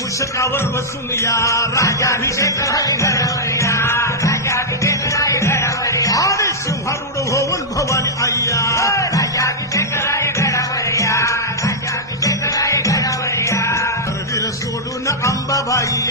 मुशकावर बसून या राजाभिषेक घडवर या राजाभिषेक घडवर या आणि सिंहारूढ होऊन भवानी आय्या राजाभिषेक घडवर या राजाभिषेक घडवर या वीर सोडून अंबाबाई